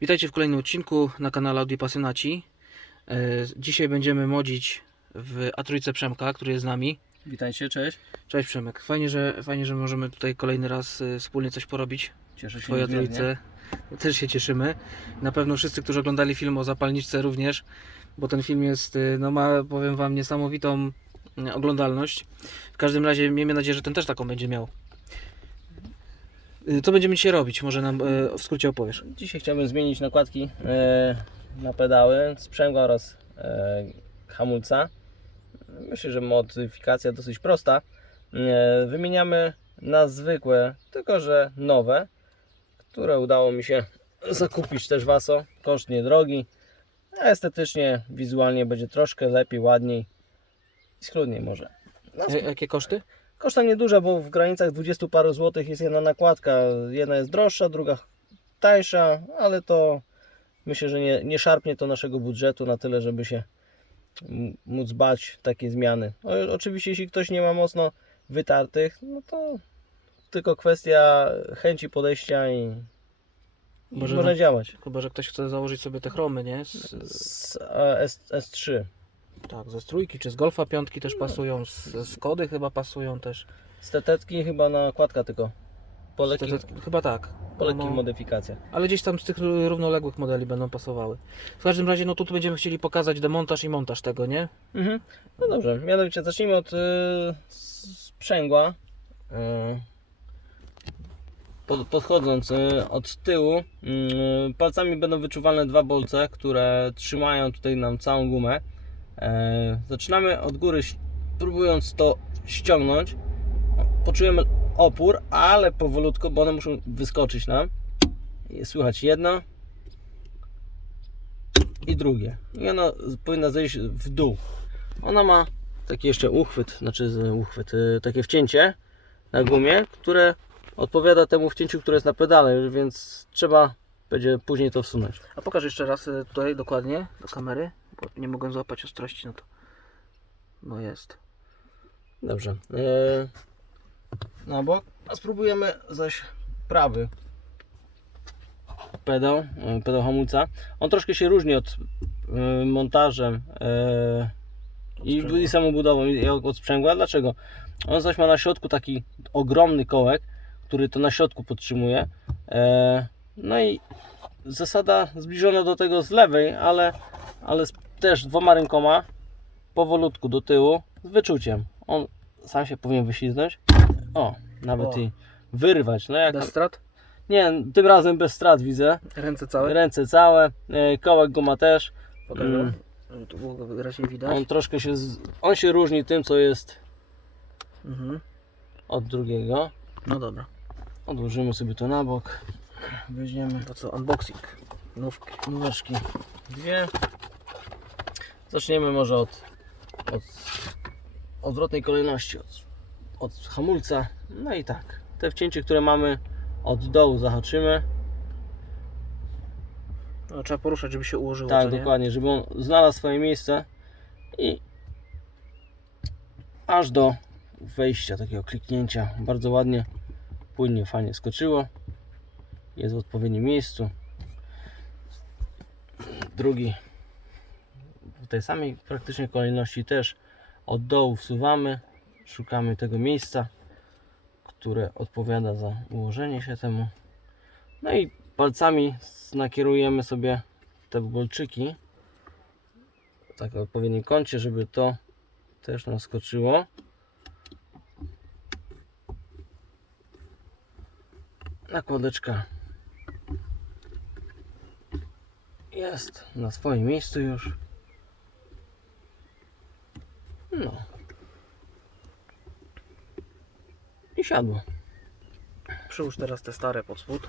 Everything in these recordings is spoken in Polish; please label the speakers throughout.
Speaker 1: Witajcie w kolejnym odcinku na kanale Audi Pasjonaci. E, Dzisiaj będziemy modzić w A3 Przemka, który jest z nami.
Speaker 2: Witajcie, cześć.
Speaker 1: Cześć Przemek, fajnie, że, fajnie, że możemy tutaj kolejny raz e, wspólnie coś porobić.
Speaker 2: Cieszę się niezmiernie.
Speaker 1: trójce. Też się cieszymy. Na pewno wszyscy, którzy oglądali film o zapalniczce również, bo ten film jest, e, no ma, powiem Wam, niesamowitą e, oglądalność. W każdym razie miejmy nadzieję, że ten też taką będzie miał. E, Co będziemy dzisiaj robić? Może nam e, w skrócie opowiesz.
Speaker 2: Dzisiaj chciałbym zmienić nakładki e, na pedały, sprzęgła oraz hamulca. Myślę, że modyfikacja dosyć prosta. Wymieniamy na zwykłe, tylko że nowe, które udało mi się zakupić też waso. Koszt niedrogi, a estetycznie, wizualnie będzie troszkę lepiej, ładniej i schludniej może.
Speaker 1: Jakie koszty?
Speaker 2: Koszta nieduża, bo w granicach 20 paru złotych jest jedna nakładka. Jedna jest droższa, druga tańsza, ale to myślę, że nie, nie szarpnie to naszego budżetu na tyle, żeby się móc bać takie zmiany. No, oczywiście, jeśli ktoś nie ma mocno wytartych, no to tylko kwestia chęci podejścia i,
Speaker 1: Może
Speaker 2: można
Speaker 1: na-
Speaker 2: działać.
Speaker 1: Chyba, że ktoś chce założyć sobie te chromy, nie? Z,
Speaker 2: Z S, S3.
Speaker 1: Tak, ze strójki, czy z Golfa piątki też pasują, z, z Kody chyba pasują też.
Speaker 2: Z tetetki chyba nakładka tylko. Po lekkich,
Speaker 1: chyba tak.
Speaker 2: po lekkich
Speaker 1: No,
Speaker 2: modyfikacjach.
Speaker 1: ale gdzieś tam z tych równoległych modeli będą pasowały. W każdym razie, no tu będziemy chcieli pokazać demontaż i montaż tego, nie?
Speaker 2: Mhm. No dobrze, mianowicie zacznijmy od y, sprzęgła. Y, pod, podchodząc y, od tyłu, y, palcami będą wyczuwalne dwa bolce, które trzymają tutaj nam całą gumę. E, zaczynamy od góry, próbując to ściągnąć. Poczujemy opór, ale powolutku, bo one muszą wyskoczyć nam. Słychać jedno i drugie. I ono z- powinna zejść w dół. Ona ma taki jeszcze uchwyt, znaczy uchwyt, y, takie wcięcie na gumie, które odpowiada temu wcięciu, które jest na pedale, więc trzeba będzie później to wsunąć.
Speaker 1: A pokaż jeszcze raz y, tutaj dokładnie do kamery, nie mogłem złapać ostrości, no to. No jest.
Speaker 2: Dobrze. y, Na bok. A spróbujemy zaś prawy pedał, y, pedał hamulca. On troszkę się różni od y, montażem y, i, i samą budową i od sprzęgła. Dlaczego? On zaś ma na środku taki ogromny kołek, który to na środku podtrzymuje. E, no i zasada zbliżona do tego z lewej, ale, ale też dwoma rękoma powolutku do tyłu z wyczuciem. On sam się powinien wyślizgnąć. O, nawet
Speaker 1: O.
Speaker 2: i wyrwać. No jak
Speaker 1: Bez strat?
Speaker 2: nie, tym razem bez strat widzę.
Speaker 1: Ręce całe?
Speaker 2: Ręce całe, e, kołek go ma też. Mm.
Speaker 1: tu było wyraźnie widać.
Speaker 2: On troszkę się, z, on się różni tym, co jest
Speaker 1: Mhm.
Speaker 2: od drugiego.
Speaker 1: No dobra.
Speaker 2: Odłożymy sobie to na bok. Weźmiemy
Speaker 1: To co, unboxing. Nówki.
Speaker 2: nóweczki dwie. Zaczniemy może od, od odwrotnej kolejności, od, od hamulca. No i tak, te wcięcie, które mamy od dołu zahaczymy.
Speaker 1: No, trzeba poruszać, żeby się ułożyło.
Speaker 2: Tak, dokładnie, żeby on znalazł swoje miejsce i aż do wejścia, takiego kliknięcia. Bardzo ładnie, płynnie, fajnie skoczyło. Jest w odpowiednim miejscu. Drugi tej samej praktycznie kolejności też od dołu wsuwamy, szukamy tego miejsca, które odpowiada za ułożenie się temu. No i palcami nakierujemy sobie te bolczyki tak w odpowiednim kącie, żeby to też naskoczyło. Nakładeczka jest na swoim miejscu już. No. I siadło.
Speaker 1: Przyłóż teraz te stare pod spód.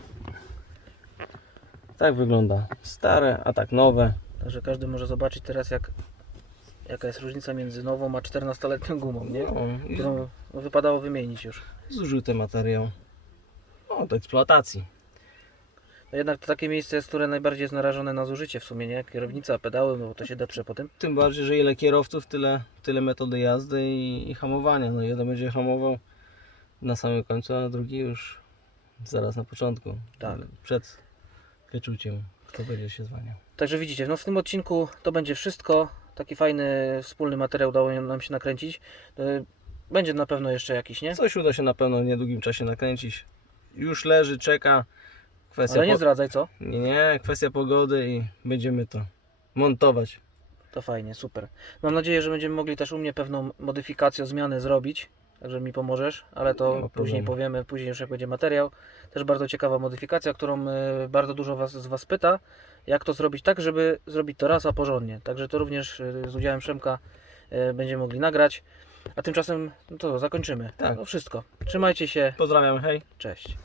Speaker 2: Tak wygląda stare, a tak nowe.
Speaker 1: Także każdy może zobaczyć teraz jak, jaka jest różnica między nową a 14-letnią gumą, nie?
Speaker 2: No, i
Speaker 1: Którą wypadało wymienić już.
Speaker 2: zużyty materiał od eksploatacji.
Speaker 1: No jednak to takie miejsce jest, które najbardziej jest narażone na zużycie w sumie, nie? Kierownica, pedały, no bo to się deprze po tym.
Speaker 2: Tym bardziej, że ile kierowców, tyle, tyle metody jazdy i, i hamowania. No jeden będzie hamował na samym końcu, a drugi już zaraz na początku.
Speaker 1: Tak.
Speaker 2: Przed wyczuciem. to będzie się zwaniał.
Speaker 1: Także widzicie, no w tym odcinku to będzie wszystko. Taki fajny wspólny materiał udało nam się nakręcić. Y, Będzie na pewno jeszcze jakiś, nie?
Speaker 2: Coś uda się na pewno w niedługim czasie nakręcić. Już leży, czeka. Kwestia,
Speaker 1: Ale nie
Speaker 2: po...
Speaker 1: zdradzaj, co?
Speaker 2: nie, kwestia pogody i będziemy to montować.
Speaker 1: To fajnie, super. Mam nadzieję, że będziemy mogli też u mnie pewną modyfikację, zmianę zrobić. Także mi pomożesz, ale
Speaker 2: Nie
Speaker 1: to później powiemy, później już jak będzie materiał. Też bardzo ciekawa modyfikacja, którą y, bardzo dużo was, z Was pyta. Jak to zrobić tak, żeby zrobić to raz, a porządnie. Także to również y, z udziałem Przemka y, będziemy mogli nagrać. A tymczasem no to zakończymy.
Speaker 2: Tak.
Speaker 1: No wszystko. Trzymajcie się.
Speaker 2: Pozdrawiam, hej.
Speaker 1: Cześć.